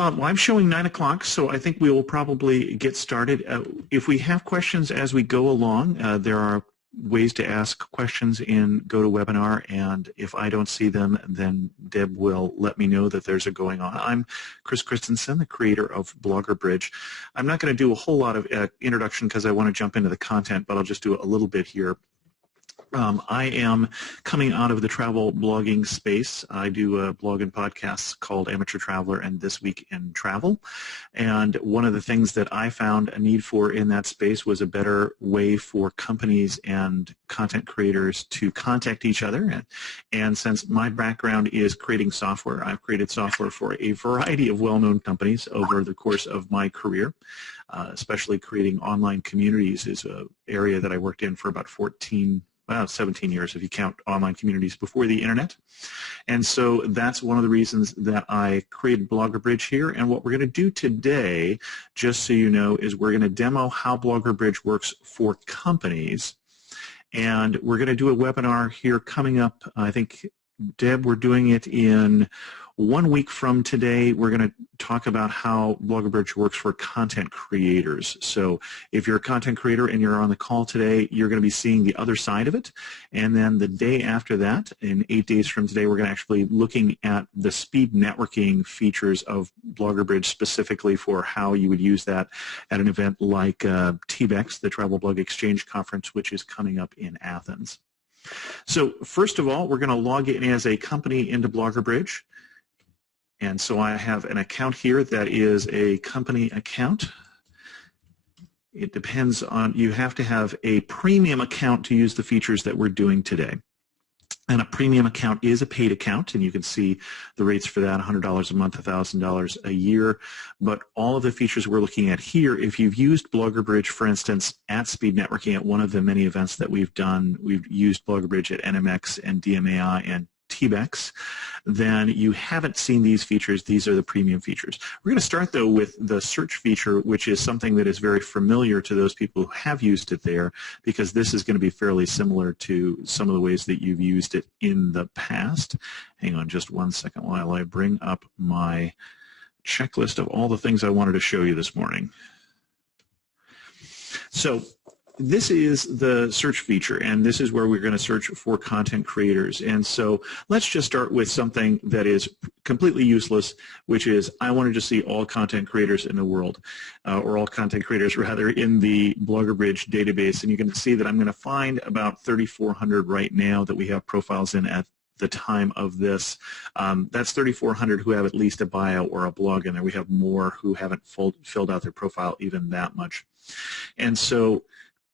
Well, I'm showing 9 o'clock, so I think we will probably get started. If we have questions as we go along, there are ways to ask questions in GoToWebinar, and if I don't see them, then Deb will let me know that there's a going on. I'm Chris Christensen, the creator of BloggerBridge. I'm not going to do a whole lot of introduction because I want to jump into the content, but I'll just do a little bit here. I am coming out of the travel blogging space. I do a blog and podcasts called Amateur Traveler and This Week in Travel. And one of the things that I found a need for in that space was a better way for companies and content creators to contact each other. And since my background is creating software, I've created software for a variety of well-known companies over the course of my career. Especially creating online communities is an area that I worked in for about 17 years if you count online communities before the internet. And so that's one of the reasons that I created BloggerBridge here. And what we're going to do today, just so you know, is we're going to demo how BloggerBridge works for companies. And we're going to do a webinar here coming up. I think, Deb, we're doing it in 1 week from today. We're going to talk about how BloggerBridge works for content creators. So if you're a content creator and you're on the call today, you're going to be seeing the other side of it. And then the day after that, in 8 days from today, we're going to actually looking at the speed networking features of BloggerBridge specifically for how you would use that at an event like TBEX, the Travel Blog Exchange Conference, which is coming up in Athens. So first of all, we're going to log in as a company into BloggerBridge. And so I have an account here that is a company account. It depends on, you have to have a premium account to use the features that we're doing today. And a premium account is a paid account, and you can see the rates for that, $100 a month, $1,000 a year. But all of the features we're looking at here, if you've used BloggerBridge, for instance, at Speed Networking at one of the many events that we've done, we've used BloggerBridge at NMX and DMAI and TBEX, then you haven't seen these features. These are the premium features. We're going to start, though, with the search feature, which is something that is very familiar to those people who have used it there, because this is going to be fairly similar to some of the ways that you've used it in the past. Hang on just 1 second while I bring up my checklist of all the things I wanted to show you this morning. So this is the search feature, and this is where we're going to search for content creators. And so let's just start with something that is completely useless, which is I wanted to see all content creators in the world, or all content creators rather, in the BloggerBridge database. And you can see that I'm going to find about 3,400 right now that we have profiles in at the time of this. That's 3,400 who have at least a bio or a blog in there. We have more who haven't filled out their profile even that much. And so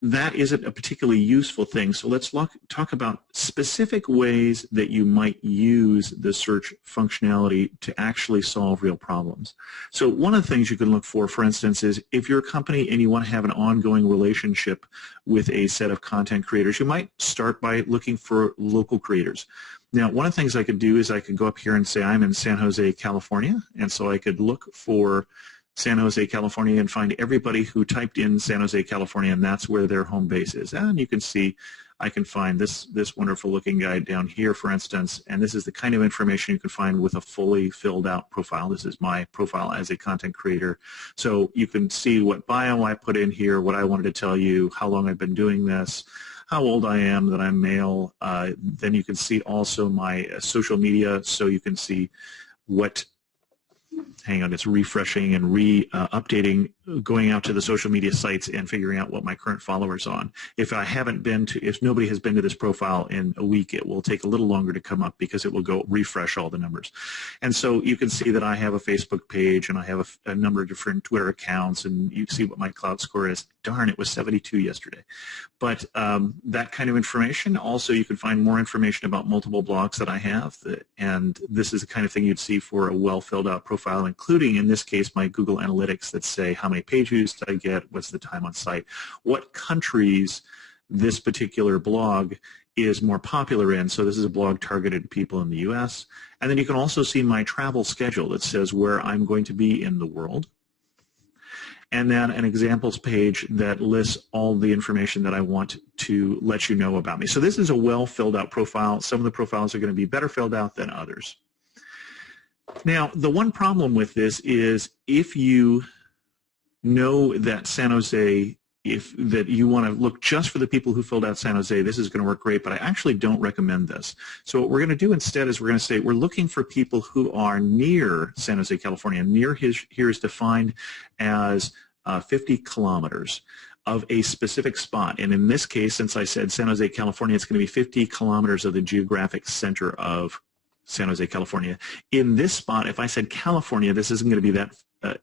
that isn't a particularly useful thing. So let's talk about specific ways that you might use the search functionality to actually solve real problems. So one of the things you can look for instance, is if you're a company and you want to have an ongoing relationship with a set of content creators, you might start by looking for local creators. Now, one of the things I could do is I could go up here and say I'm in San Jose, California, and so I could look for San Jose, California, and find everybody who typed in San Jose, California, and that's where their home base is. And you can see I can find this wonderful looking guy down here, for instance, and this is the kind of information you can find with a fully filled out profile. This is my profile as a content creator. So you can see what bio I put in here, what I wanted to tell you, how long I've been doing this, how old I am, that I'm male. Then you can see also my social media, so you can see what, hang on, it's refreshing and updating, going out to the social media sites and figuring out what my current followers on. If nobody has been to this profile in a week, it will take a little longer to come up because it will go refresh all the numbers. And so you can see that I have a Facebook page and I have a number of different Twitter accounts, and you see what my cloud score is. Darn, it was 72 yesterday. But that kind of information. Also, you can find more information about multiple blogs that I have, and this is the kind of thing you'd see for a well filled out profile, including in this case my Google Analytics that say how many page views did I get, what's the time on site, what countries this particular blog is more popular in. So this is a blog targeted to people in the US. And then you can also see my travel schedule that says where I'm going to be in the world. And then an examples page that lists all the information that I want to let you know about me. So this is a well filled out profile. Some of the profiles are going to be better filled out than others. Now, the one problem with this is if you know that San Jose, that you want to look just for the people who filled out San Jose, this is going to work great, but I actually don't recommend this. So what we're going to do instead is we're going to say we're looking for people who are near San Jose, California. Near here is defined as 50 kilometers of a specific spot. And in this case, since I said San Jose, California, it's going to be 50 kilometers of the geographic center of San Jose, California. In this spot, if I said California, this isn't going to be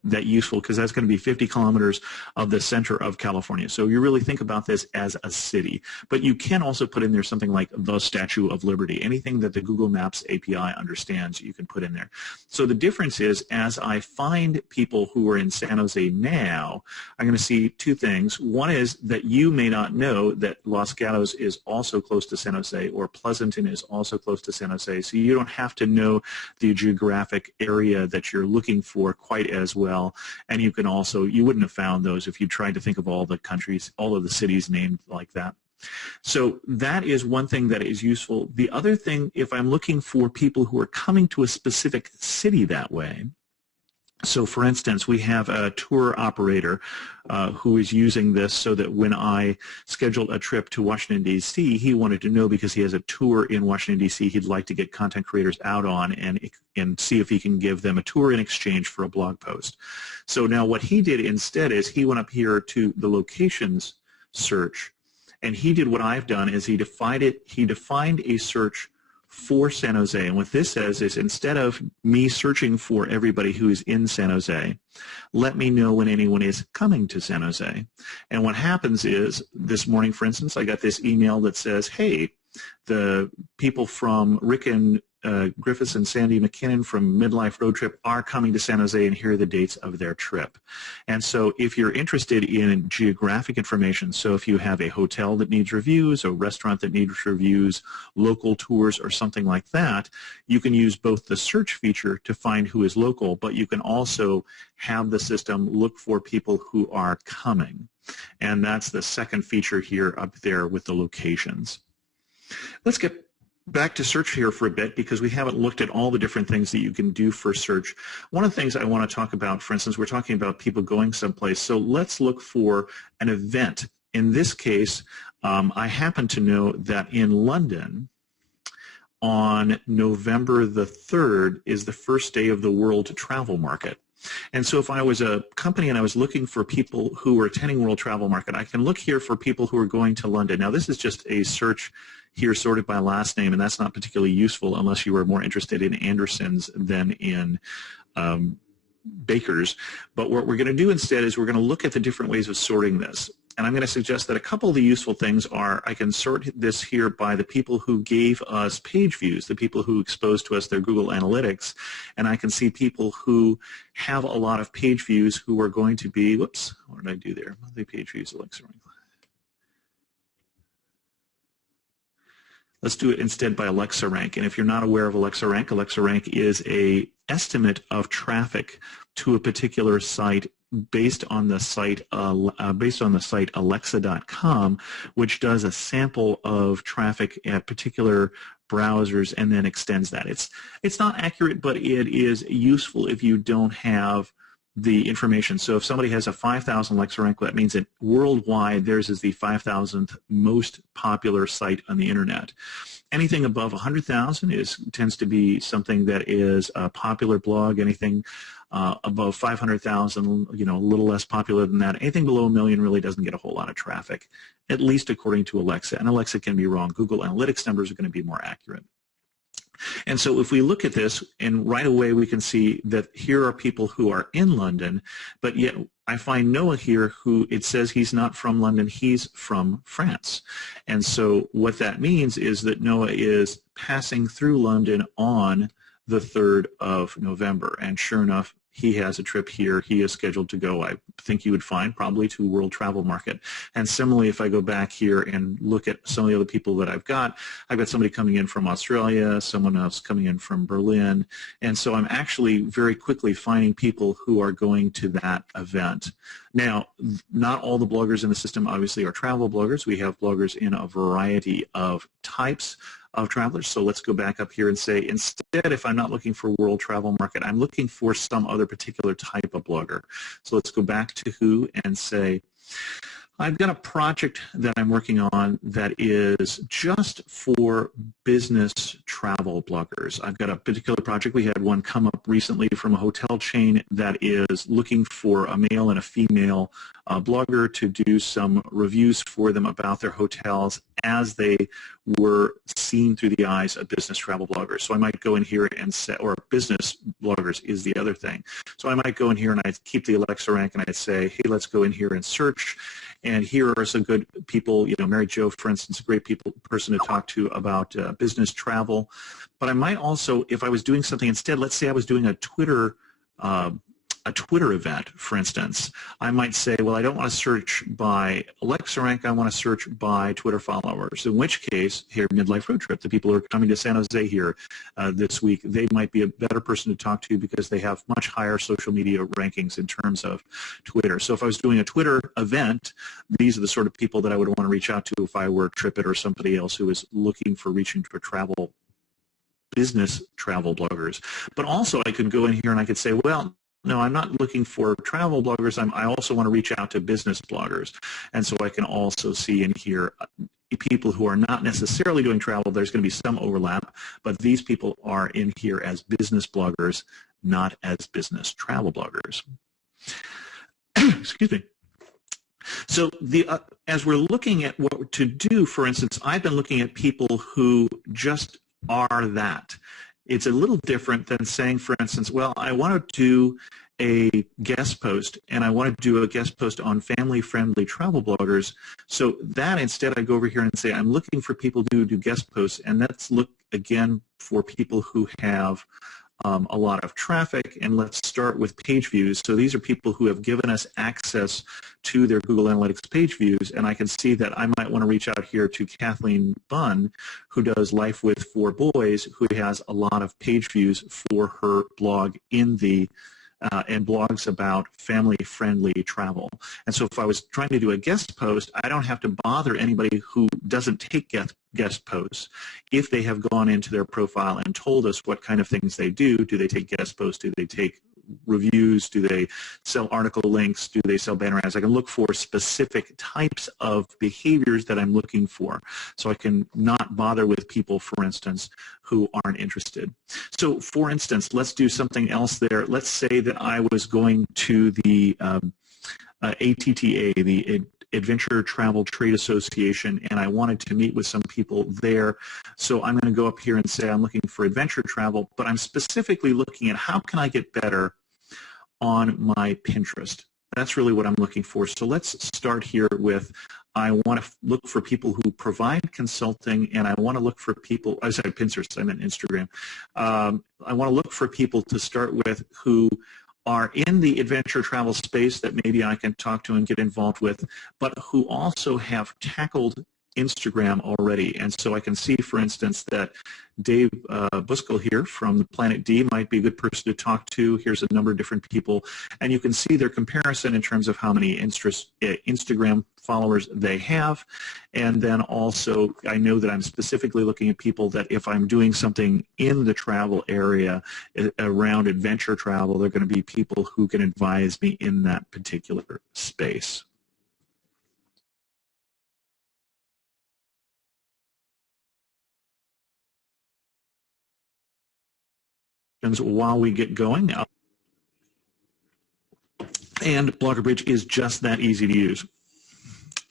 that useful because that's going to be 50 kilometers of the center of California. So you really think about this as a city. But you can also put in there something like the Statue of Liberty. Anything that the Google Maps API understands, you can put in there. So the difference is, as I find people who are in San Jose now, I'm going to see two things. One is that you may not know that Los Gatos is also close to San Jose, or Pleasanton is also close to San Jose. So you don't have to know the geographic area that you're looking for quite as well, and you can also, you wouldn't have found those if you tried to think of all the countries, all of the cities named like that. So that is one thing that is useful. The other thing, if I'm looking for people who are coming to a specific city that way, so for instance, we have a tour operator who is using this so that when I scheduled a trip to Washington, D.C., he wanted to know, because he has a tour in Washington, D.C., he'd like to get content creators out on and see if he can give them a tour in exchange for a blog post. So now what he did instead is he went up here to the locations search, and he did what I've done is he defined a search for San Jose. And what this says is, instead of me searching for everybody who is in San Jose, let me know when anyone is coming to San Jose. And what happens is, this morning, for instance, I got this email that says, hey, the people from Rick and Griffiths and Sandy McKinnon from Midlife Road Trip are coming to San Jose, and here are the dates of their trip. And so if you're interested in geographic information, so if you have a hotel that needs reviews, a restaurant that needs reviews, local tours, or something like that, you can use both the search feature to find who is local, but you can also have the system look for people who are coming. And that's the second feature here up there with the locations. Let's get back to search here for a bit, because we haven't looked at all the different things that you can do for search. One of the things I want to talk about, for instance, we're talking about people going someplace, so let's look for an event. In this case, I happen to know that in London, on November the 3rd is the first day of the World Travel Market. And so if I was a company and I was looking for people who were attending World Travel Market, I can look here for people who are going to London. Now, this is just a search here sorted by last name, and that's not particularly useful unless you are more interested in Andersons than in Bakers. But what we're going to do instead is we're going to look at the different ways of sorting this. And I'm going to suggest that a couple of the useful things are, I can sort this here by the people who gave us page views, the people who exposed to us their Google Analytics, and I can see people who have a lot of page views who are going to be, whoops, what did I do there? Monthly page views, Alexa. Let's do it instead by Alexa Rank. And if you're not aware of Alexa Rank is an estimate of traffic to a particular site based on the site Alexa.com, which does a sample of traffic at particular browsers and then extends that. It's not accurate, but it is useful if you don't have the information. So if somebody has a 5,000 Alexa rank, that means that worldwide theirs is the 5,000th most popular site on the internet. Anything above 100,000 tends to be something that is a popular blog. Anything above 500,000, a little less popular than that. Anything below 1 million really doesn't get a whole lot of traffic, at least according to Alexa. And Alexa can be wrong. Google Analytics numbers are going to be more accurate. And so if we look at this, and right away we can see that here are people who are in London, but yet I find Noah here who it says he's not from London, he's from France. And so what that means is that Noah is passing through London on the 3rd of November. And sure enough, he has a trip here. He is scheduled to go, I think you would find, probably to World Travel Market. And similarly, if I go back here and look at some of the other people that I've got somebody coming in from Australia, someone else coming in from Berlin. And so I'm actually very quickly finding people who are going to that event. Now, not all the bloggers in the system obviously are travel bloggers. We have bloggers in a variety of types. of travelers. So let's go back up here and say, instead, if I'm not looking for world travel market, I'm looking for some other particular type of blogger. So let's go back to who and say, I've got a project that I'm working on that is just for business travel bloggers. I've got a particular project. We had one come up recently from a hotel chain that is looking for a male and a female blogger to do some reviews for them about their hotels as they were seen through the eyes of business travel bloggers. So I might go in here and say, or business bloggers is the other thing. So I might go in here and I'd keep the Alexa rank and I'd say, hey, let's go in here and search. And here are some good people, Mary Jo, for instance, a great person to talk to about business travel. But I might also, if I was doing something instead, let's say I was doing a Twitter event, for instance, I might say, well, I don't want to search by Alexa rank, I want to search by Twitter followers, in which case, here, Midlife Road Trip, the people who are coming to San Jose here this week, they might be a better person to talk to because they have much higher social media rankings in terms of Twitter. So if I was doing a Twitter event, these are the sort of people that I would want to reach out to if I were TripIt or somebody else who is looking for reaching for business travel bloggers. But also I could go in here and I could say, well, no, I'm not looking for travel bloggers. I also want to reach out to business bloggers. And so I can also see in here people who are not necessarily doing travel. There's going to be some overlap, but these people are in here as business bloggers, not as business travel bloggers. Excuse me. So as we're looking at what to do, for instance, I've been looking at people who just are that. It's a little different than saying, for instance, well, I want to do a guest post, and I want to do a guest post on family-friendly travel bloggers. So that instead I go over here and say, I'm looking for people to do guest posts, and let's look again for people who have a lot of traffic, and let's start with page views. So these are people who have given us access to their Google Analytics page views, and I can see that I might want to reach out here to Kathleen Bunn, who does Life with 4 Boys, who has a lot of page views for her blog in the and blogs about family-friendly travel. And so if I was trying to do a guest post, I don't have to bother anybody who doesn't take guest posts. If they have gone into their profile and told us what kind of things they do they take guest posts, do they take reviews, do they sell article links, do they sell banner ads? I can look for specific types of behaviors that I'm looking for. So I can not bother with people, for instance, who aren't interested. So for instance, let's do something else there. Let's say that I was going to the ATTA, the Adventure Travel Trade Association, and I wanted to meet with some people there. So I'm going to go up here and say I'm looking for adventure travel, but I'm specifically looking at how can I get better on my Pinterest. That's really what I'm looking for. So let's start here with I want to look for people who provide consulting, and I want to look for people, I said Pinterest, I meant Instagram. I want to look for people to start with who are in the adventure travel space that maybe I can talk to and get involved with, but who also have tackled Instagram already. And so I can see, for instance, that Dave Buskell here from the Planet D might be a good person to talk to. Here's a number of different people. And you can see their comparison in terms of how many Instagram followers they have. And then also, I know that I'm specifically looking at people that if I'm doing something in the travel area around adventure travel, they're going to be people who can advise me in that particular space. While we get going, and BloggerBridge is just that easy to use.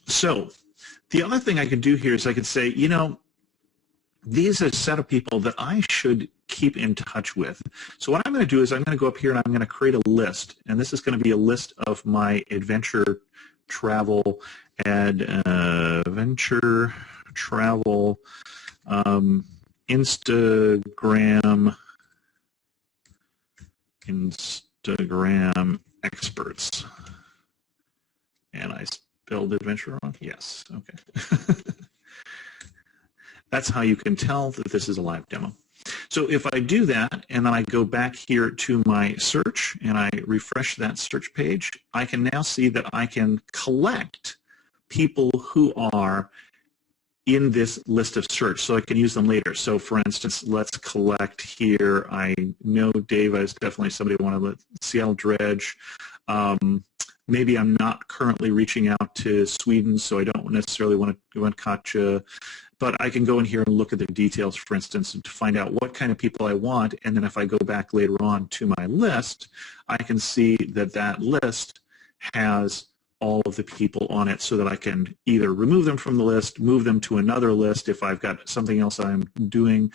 So the other thing I could do here is I could say, you know, these are a set of people that I should keep in touch with. So what I'm going to do is I'm going to go up here and I'm going to create a list, and this is going to be a list of my adventure travel Instagram experts. And I spelled adventure wrong? Yes, okay. That's how you can tell that this is a live demo. So if I do that and then I go back here to my search and I refresh that search page, I can now see that I can collect people who are in this list of search, so I can use them later. So for instance, let's collect here. I know Dave is definitely somebody I want to Seattle Dredge. Maybe I'm not currently reaching out to Sweden, so I don't necessarily want to go on Katja, but I can go in here and look at the details, for instance, to find out what kind of people I want, and then if I go back later on to my list, I can see that that list has all of the people on it so that I can either remove them from the list, move them to another list if I've got something else I'm doing.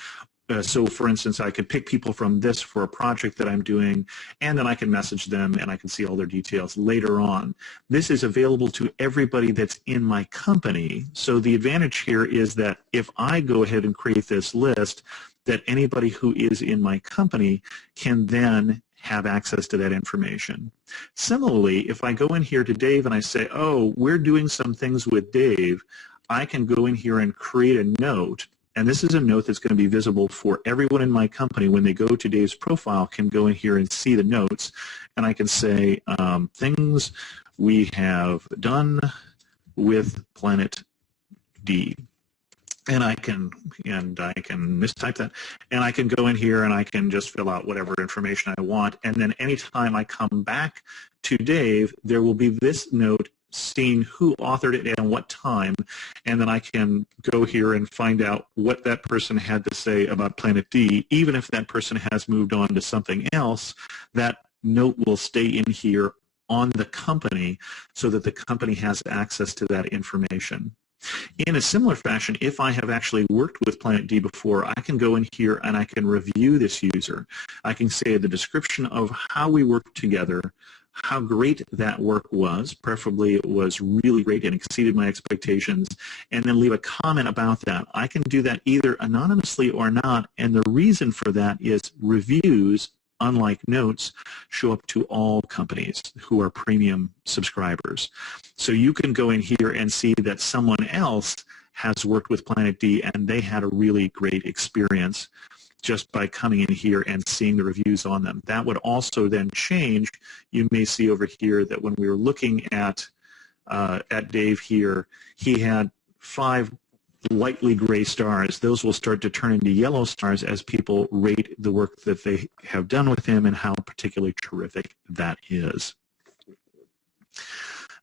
So for instance, I could pick people from this for a project that I'm doing, and then I can message them and I can see all their details later on. This is available to everybody that's in my company. So the advantage here is that if I go ahead and create this list, that anybody who is in my company can then have access to that information. Similarly, if I go in here to Dave and I say, oh, we're doing some things with Dave, I can go in here and create a note, and this is a note that's going to be visible for everyone in my company. When they go to Dave's profile, can go in here and see the notes, and I can say things we have done with Planet D. And I can mistype that, and I can go in here and I can just fill out whatever information I want, and then anytime I come back to Dave, there will be this note seeing who authored it and what time, and then I can go here and find out what that person had to say about Planet D. Even if that person has moved on to something else, that note will stay in here on the company so that the company has access to that information. In a similar fashion, if I have actually worked with Planet D before, I can go in here and I can review this user. I can say the description of how we worked together, how great that work was, preferably it was really great and exceeded my expectations, and then leave a comment about that. I can do that either anonymously or not, and the reason for that is reviews, unlike notes, show up to all companies who are premium subscribers. So you can go in here and see that someone else has worked with Planet D and they had a really great experience just by coming in here and seeing the reviews on them. That would also then change. You may see over here that when we were looking at Dave here, he had 5 lightly gray stars. Those will start to turn into yellow stars as people rate the work that they have done with him and how particularly terrific that is.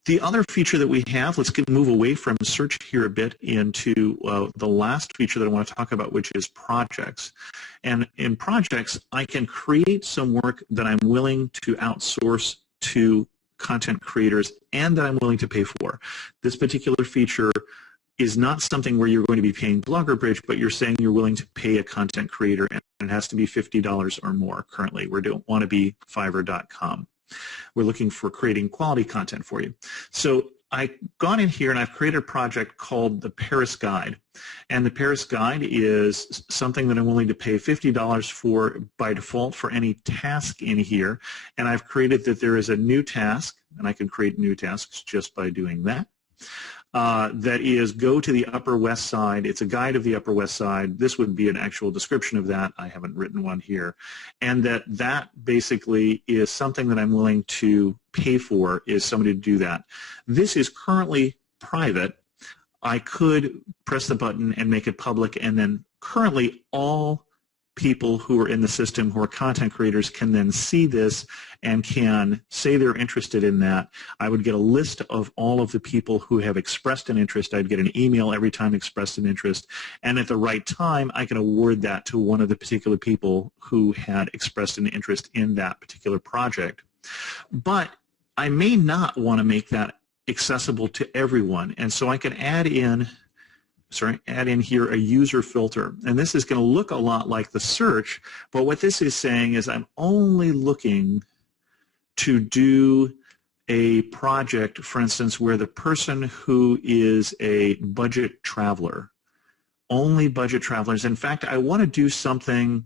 The other feature that we have, let's move away from search here a bit into the last feature that I want to talk about, which is projects. And in projects, I can create some work that I'm willing to outsource to content creators and that I'm willing to pay for. This particular feature is not something where you're going to be paying BloggerBridge, but you're saying you're willing to pay a content creator, and it has to be $50 or more currently. We don't want to be Fiverr.com. We're looking for creating quality content for you. So I've gone in here and I've created a project called the Paris Guide. And the Paris Guide is something that I'm willing to pay $50 for by default for any task in here. And I've created that there is a new task, and I can create new tasks just by doing that. That is go to the Upper West Side. It's a guide of the Upper West Side. This would be an actual description of that. I haven't written one here. And that basically is something that I'm willing to pay for, is somebody to do that. This is currently private. I could press the button and make it public, and then currently all people who are in the system who are content creators can then see this and can say they're interested in that. I would get a list of all of the people who have expressed an interest. I'd get an email every time expressed an interest, and at the right time I can award that to one of the particular people who had expressed an interest in that particular project. But I may not want to make that accessible to everyone, and so I can add in here a user filter. And this is going to look a lot like the search, but what this is saying is I'm only looking to do a project, for instance, where the person who is a budget traveler, only budget travelers. In fact, I want to do something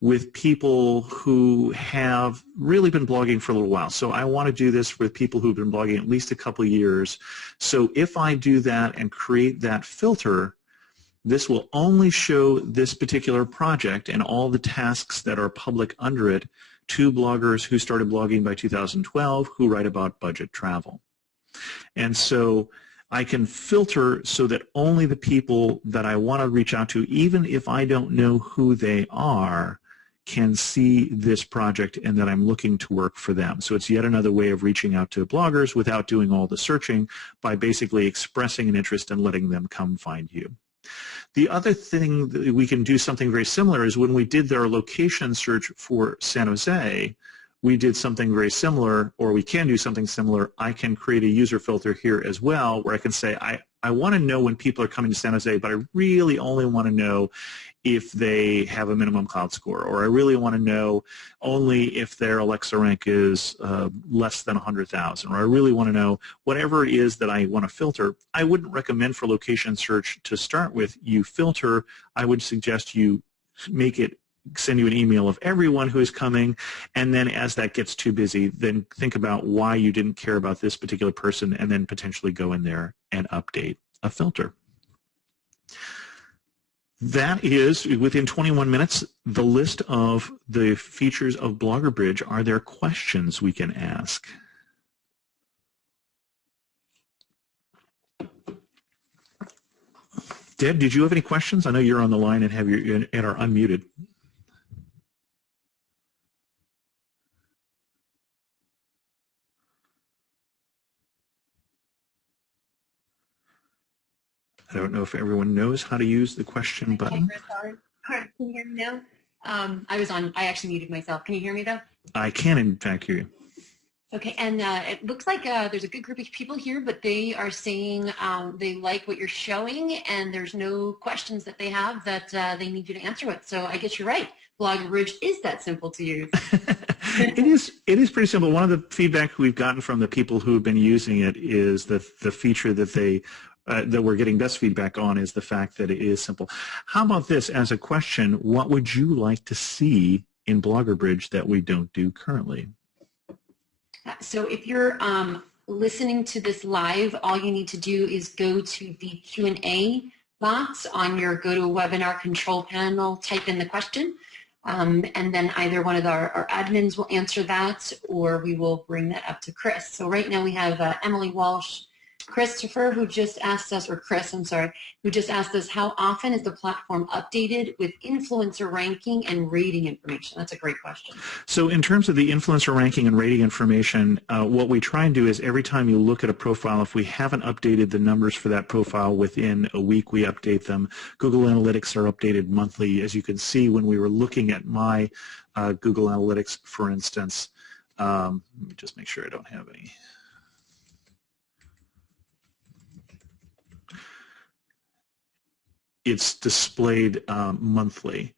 with people who have really been blogging for a little while. So I want to do this with people who've been blogging at least a couple of years. So if I do that and create that filter, this will only show this particular project and all the tasks that are public under it to bloggers who started blogging by 2012 who write about budget travel. And so I can filter so that only the people that I want to reach out to, even if I don't know who they are, can see this project and that I'm looking to work for them. So it's yet another way of reaching out to bloggers without doing all the searching, by basically expressing an interest and letting them come find you. The other thing that we can do something very similar is when we did our location search for San Jose, we did something very similar, or we can do something similar. I can create a user filter here as well, where I can say, I want to know when people are coming to San Jose, but I really only want to know if they have a minimum cloud score, or I really want to know only if their Alexa rank is less than 100,000, or I really want to know whatever it is that I want to filter. I wouldn't recommend for location search to start with you filter. I would suggest you make it send you an email of everyone who is coming, and then as that gets too busy, then think about why you didn't care about this particular person, and then potentially go in there and update a filter. That is, within 21 minutes, the list of the features of BloggerBridge. Are there questions we can ask? Deb, did you have any questions? I know you're on the line and are unmuted. I don't know if everyone knows how to use the question button. Can you hear me now? I actually muted myself. Can you hear me though? I can, in fact, hear you. Okay, and it looks like there's a good group of people here, but they are saying they like what you're showing, and there's no questions that they have that they need you to answer with. So I guess you're right. BloggerBridge is that simple to use. It is pretty simple. One of the feedback we've gotten from the people who have been using it is that the feature that that we're getting best feedback on is the fact that it is simple. How about this as a question? What would you like to see in BloggerBridge that we don't do currently? So if you're listening to this live, all you need to do is go to the Q&A box on your GoToWebinar control panel, type in the question, and then either one of our admins will answer that, or we will bring that up to Chris. So right now we have Emily Walsh, Christopher, who just asked us, or Chris, I'm sorry, who just asked us, how often is the platform updated with influencer ranking and rating information? That's a great question. So in terms of the influencer ranking and rating information, what we try and do is every time you look at a profile, if we haven't updated the numbers for that profile within a week, we update them. Google Analytics are updated monthly. As you can see, when we were looking at my Google Analytics, for instance, let me just make sure I don't have any. It's displayed monthly,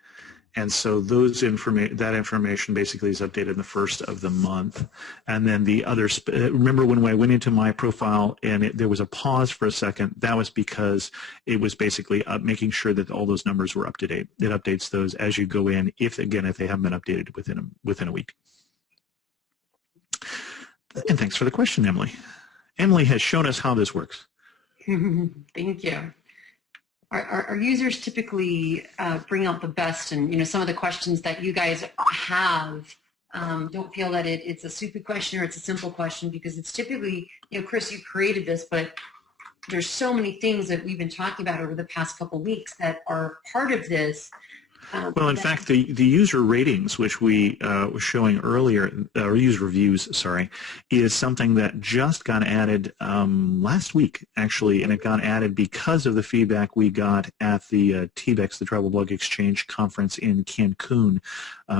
and so that information basically is updated in the first of the month. And then the others, remember when I went into my profile and there was a pause for a second, that was because it was basically making sure that all those numbers were up to date. It updates those as you go in, if they haven't been updated within a week. And thanks for the question, Emily. Emily has shown us how this works. Thank you. Our users typically bring out the best, and some of the questions that you guys have, don't feel that it's a stupid question or it's a simple question, because it's typically, Chris, you created this, but there's so many things that we've been talking about over the past couple of weeks that are part of this. Well, in fact, the user ratings, which we were showing earlier, or user reviews, sorry, is something that just got added last week, actually, and it got added because of the feedback we got at the TBEX, the Travel Blog Exchange conference in Cancun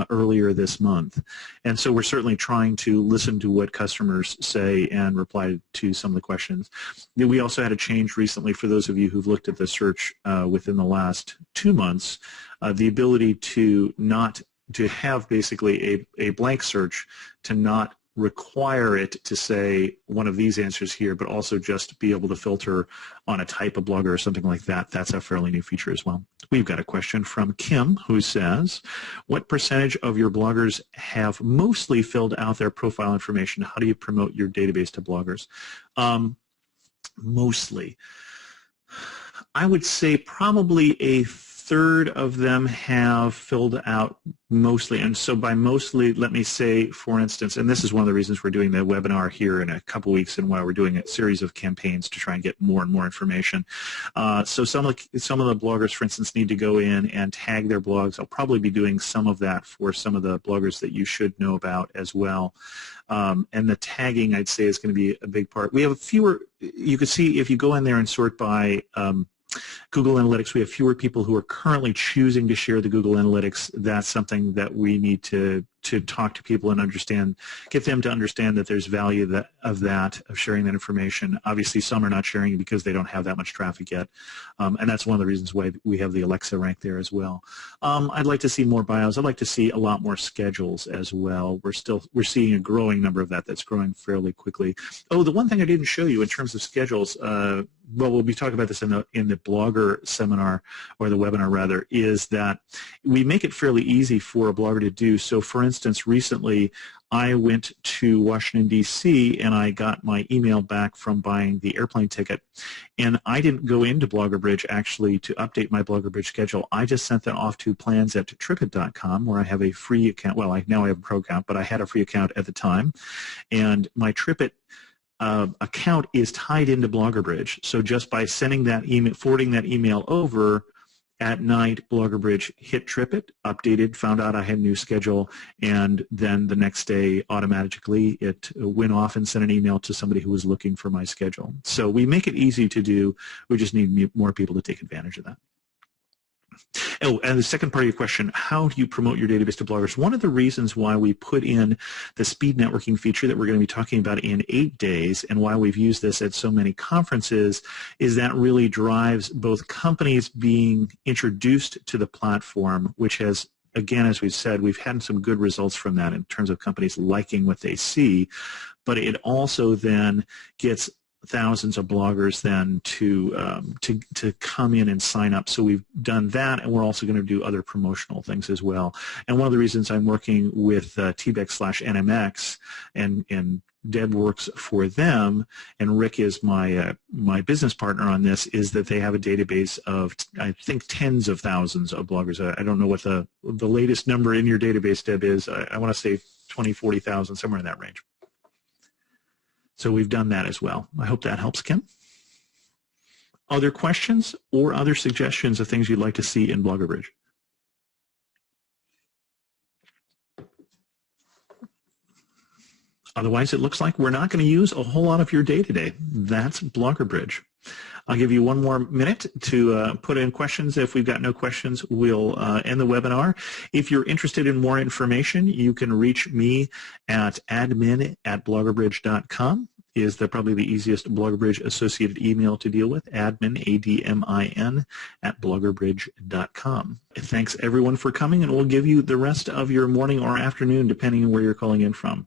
earlier this month. And so we're certainly trying to listen to what customers say and reply to some of the questions. We also had a change recently for those of you who've looked at the search within the last 2 months. The ability to have basically a blank search, to not require it to say one of these answers here, but also just be able to filter on a type of blogger or something like that. That's a fairly new feature as well. We've got a question from Kim, who says, what percentage of your bloggers have mostly filled out their profile information? How do you promote your database to bloggers? Mostly. I would say probably a third of them have filled out mostly. And so by mostly, let me say, for instance, and this is one of the reasons we're doing the webinar here in a couple weeks and why we're doing a series of campaigns to try and get more and more information. So some of the bloggers, for instance, need to go in and tag their blogs. I'll probably be doing some of that for some of the bloggers that you should know about as well. And the tagging, I'd say, is going to be a big part. We have fewer, you can see if you go in there and sort by Google Analytics, we have fewer people who are currently choosing to share the Google Analytics. That's something that we need to talk to people and understand, get them to understand that there's value of sharing that information. Obviously, some are not sharing it because they don't have that much traffic yet, and that's one of the reasons why we have the Alexa rank there as well. I'd like to see more bios. I'd like to see a lot more schedules as well. We're seeing a growing number of that's growing fairly quickly. Oh, the one thing I didn't show you in terms of schedules, well, we'll be talking about this in the blogger seminar, or the webinar rather, is that we make it fairly easy for a blogger to do. So for instance, recently I went to Washington, D.C., and I got my email back from buying the airplane ticket. And I didn't go into BloggerBridge actually to update my BloggerBridge schedule. I just sent that off to plans@tripit.com, where I have a free account. Well, now I have a pro account, but I had a free account at the time. And my Tripit account is tied into BloggerBridge. So just by sending that email, forwarding that email over, at night, BloggerBridge hit Tripit, updated, found out I had a new schedule, and then the next day, automatically, it went off and sent an email to somebody who was looking for my schedule. So we make it easy to do. We just need more people to take advantage of that. Oh, and the second part of your question, how do you promote your database to bloggers? One of the reasons why we put in the speed networking feature that we're going to be talking about in 8 days, and why we've used this at so many conferences, is that really drives both companies being introduced to the platform, which has, again, as we've said, we've had some good results from that in terms of companies liking what they see, but it also then gets thousands of bloggers then to come in and sign up. So we've done that, and we're also going to do other promotional things as well. And one of the reasons I'm working with tbex/NMX, and Deb works for them, and Rick is my business partner on this, is that they have a database of, I think, tens of thousands of bloggers. I don't know what the latest number in your database, Deb, is. I want to say 20, 40,000, somewhere in that range. So we've done that as well. I hope that helps, Kim. Other questions or other suggestions of things you'd like to see in BloggerBridge? Otherwise, it looks like we're not going to use a whole lot of your day today. That's BloggerBridge. I'll give you one more minute to put in questions. If we've got no questions, we'll end the webinar. If you're interested in more information, you can reach me at admin@bloggerbridge.com. is probably the easiest BloggerBridge associated email to deal with, admin, A-D-M-I-N, @bloggerbridge.com. Thanks, everyone, for coming, and we'll give you the rest of your morning or afternoon, depending on where you're calling in from.